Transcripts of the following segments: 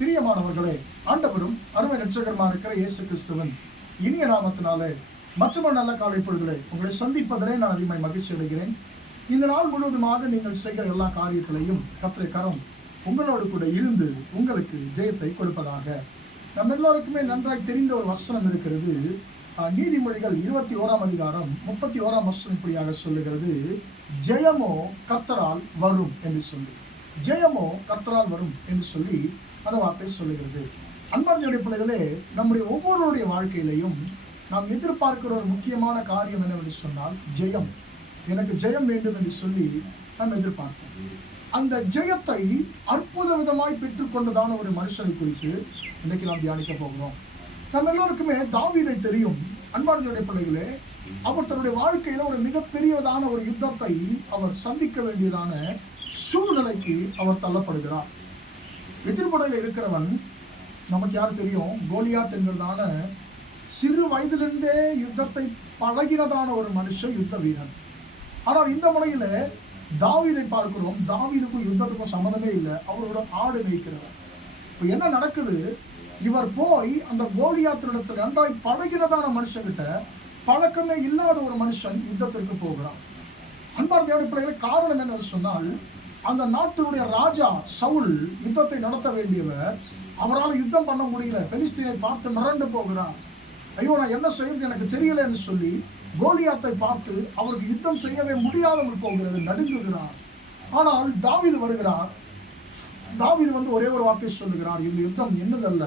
பிரியமானவர்களே, ஆண்டவரும் அருமை இரட்சகருமான இருக்கிற இயேசு கிறிஸ்துவின் இனிய நாமத்தினாலே மற்றொரு நல்ல காலை பொழுதிலே உங்களை சந்திப்பதிலே நான் அதிகமாய் மகிழ்ச்சி அடைகிறேன். இந்த நாள் முழுவதுமாக நீங்கள் செய்கிற எல்லா காரியத்திலையும் கர்த்தருடைய கரம் உங்களோடு கூட இருந்து உங்களுக்கு ஜெயத்தை கொடுப்பதாக. நம்ம எல்லோருக்குமே நன்றாய் தெரிந்த ஒரு வசனம் இருக்கிறது. நீதிமொழிகள் 21ஆம் அதிகாரம் 31ஆம் வசனம் இப்படியாக சொல்லுகிறது, ஜெயமோ கர்த்தரால் வரும் என்று சொல்லி, ஜெயமோ கர்த்தரால் வரும் என்று சொல்லி அந்த வார்த்தை சொல்லுகிறது. அன்பார்ந்த பிள்ளைகளே, நம்முடைய ஒவ்வொருடைய வாழ்க்கையிலையும் நாம் எதிர்பார்க்கிற ஒரு முக்கியமான காரியம் என்னவென்று சொன்னால் ஜெயம். எனக்கு ஜெயம் வேண்டும் என்று சொல்லி நாம் எதிர்பார்ப்போம். அந்த ஜெயத்தை அற்புத விதமாய் பெற்றுக்கொண்டதான ஒரு மனுஷனை குறித்து இன்னைக்கு நாம் தியானிக்க போகிறோம். நம்ம எல்லோருக்குமே தாவீதை தெரியும். அன்பார்ந்த பிள்ளைகளே, அவர் தன்னுடைய வாழ்க்கையில ஒரு மிகப்பெரியதான ஒரு யுத்தத்தை அவர் சந்திக்க வேண்டியதான சூழ்நிலைக்கு அவர் தள்ளப்படுகிறார். எதிர்படையில் இருக்கிறவன் நமக்கு யார் தெரியும்? கோலியாத் என்கிறதான சிறு வயதிலிருந்தே யுத்தத்தை பழகினதான ஒரு மனுஷன், யுத்த வீரன். ஆனால் இந்த முறையில தாவீதை பார்க்கிறோம். தாவீதுக்கும் யுத்தத்துக்கும் சம்மந்தமே இல்லை. அவரோட ஆடு மேய்க்கிறவர். இப்போ என்ன நடக்குது? இவர் போய் அந்த கோலியாத்தினிடத்தில் நன்றாய் பழகினதான மனுஷங்கிட்ட பழக்கமே இல்லாத ஒரு மனுஷன் யுத்தத்திற்கு போகிறான். அன்பார்ந்த பிள்ளைகளை, காரணம் என்னன்னு சொன்னால், அந்த நாட்டினுடைய ராஜா சவுல் யுத்தத்தை நடத்த வேண்டியவர். அவரால் யுத்தம் பண்ண முடியல. பெலிஸ்தீனை பார்த்து மிரண்டு போகிறார். ஐயோ, நான் என்ன செய்யறது எனக்கு தெரியல என்று சொல்லி கோலியாத்தை பார்த்து அவருக்கு யுத்தம் செய்யவே முடியாமல் போகிறது, நடுங்குகிறார். ஆனால் தாவீது வருகிறார். தாவீது ஒரே ஒரு வார்த்தை சொல்லுகிறார், இந்த யுத்தம் என்னதல்ல,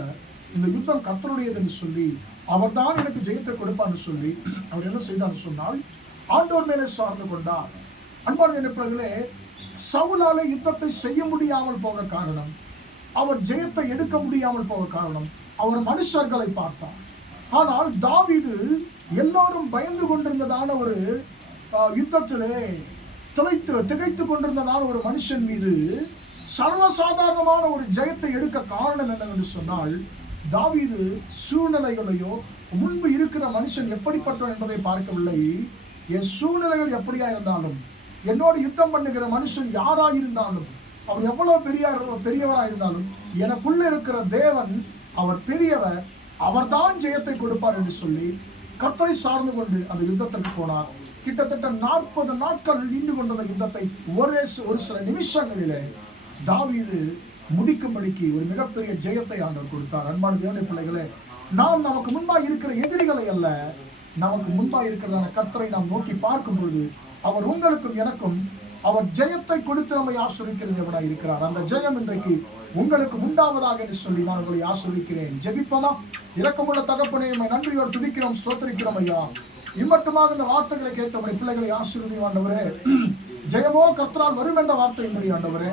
இந்த யுத்தம் கர்த்தருடையது என்று சொல்லி, அவர் தான் எனக்கு ஜெயத்தை கொடுப்பான்னு சொல்லி அவர் என்ன செய்தார்னு சொன்னால் ஆண்டவர் மேலே சார்ந்து கொண்டார். அன்பார்ந்த பிள்ளைகளே, சவுலாலே யுத்தத்தை செய்ய முடியாமல் போக காரணம், அவர் ஜெயத்தை எடுக்க முடியாமல் போக காரணம், அவர் மனுஷர்களை பார்த்தார். ஆனால் தாவீது எல்லோரும் பயந்து கொண்டிருந்ததான ஒரு யுத்தத்திலே திகைத்து கொண்டிருந்ததான ஒரு மனுஷன் மீது சர்வசாதாரணமான ஒரு ஜெயத்தை எடுக்க காரணம் என்னவென்று சொன்னால், தாவீது சூழ்நிலைகளையோ முன்பு இருக்கிற மனுஷன் எப்படிப்பட்டவன் என்பதை பார்க்கவில்லை. என் சூழ்நிலைகள் எப்படியா இருந்தாலும், என்னோடு யுத்தம் பண்ணுகிற மனுஷன் யாராயிருந்தாலும், அவர் எவ்வளவு பெரியவராக இருந்தாலும், எனக்குள்ள இருக்கிற தேவன் அவர் பெரியவர், அவர் தான் ஜெயத்தை கொடுப்பார் என்று சொல்லி கர்த்தரை சார்ந்து கொண்டு அந்த யுத்தத்திற்கு போனார். கிட்டத்தட்ட 40 நாட்கள் நீண்டு கொண்ட யுத்தத்தை ஒரு சில நிமிஷங்களிலே தாவீது முடிக்கும்படிக்கு ஒரு மிகப்பெரிய ஜெயத்தை ஆண்டவர் கொடுத்தார். அன்பான தேவனுடைய பிள்ளைகளே, நாம் நமக்கு முன்பாக இருக்கிற எதிரிகளை அல்ல, நமக்கு முன்பாக இருக்கிறதான கர்த்தரை நாம் நோக்கி பார்க்கும் பொழுது அவர் உங்களுக்கும் எனக்கும் அவர் ஜெயத்தை கொடுத்து நம்மை ஆசிரிக்கிற தேவனாய் இருக்கிறார். அந்த ஜெயம் இன்றைக்கு உங்களுக்கு உண்டாவதாக என்று சொல்லி நான் உங்களை ஆசிரிக்கிறேன். ஜெபிப்போமா? இரக்கமுள்ள தகப்பனே, நன்றியோடு துதிக்கிறோம், ஸ்தோத்திரிக்கிறோம் ஐயா. இம்மட்டுமாக இந்த வார்த்தைகளை கேட்டவரை பிள்ளைகளை ஆசீர்வதியும் ஆண்டவரே. ஜெயமோ கர்த்தரால் வரும் என்ற வார்த்தையின்படி ஆண்டவரே,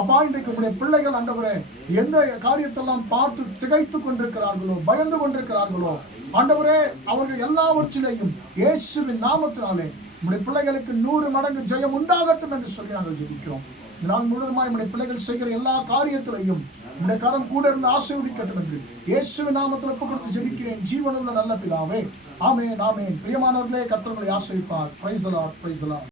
அப்பா, இன்றைக்கு உங்களுடைய பிள்ளைகள் ஆண்டவரே எந்த காரியத்தெல்லாம் பார்த்து திகைத்து கொண்டிருக்கிறார்களோ, பயந்து கொண்டிருக்கிறார்களோ ஆண்டவரே, அவர்கள் எல்லாவற்றிலேயும் இயேசுவின் நாமத்தினாலே நம்முடைய பிள்ளைகளுக்கு 100 மடங்கு ஜெயம் உண்டாகட்டும் என்று சொல்லி நாங்கள் ஜெபிக்கிறோம். இதனால் முழுவதுமாய் நம்முடைய பிள்ளைகள் செய்கிற எல்லா காரியத்திலையும் நம்முடைய கரம் கூட இருந்து ஆசீர்வதிக்கட்டும் என்று இயேசுவின் நாமத்தில் ஒப்புக் கொடுத்து ஜெபிக்கிறேன், ஜீவனுள்ள நல்ல பிதாவே. ஆமென், ஆமென். பிரியமானவர்களே, கர்த்தர் உங்களை ஆசீர்வதிப்பார். Praise the Lord, praise the Lord.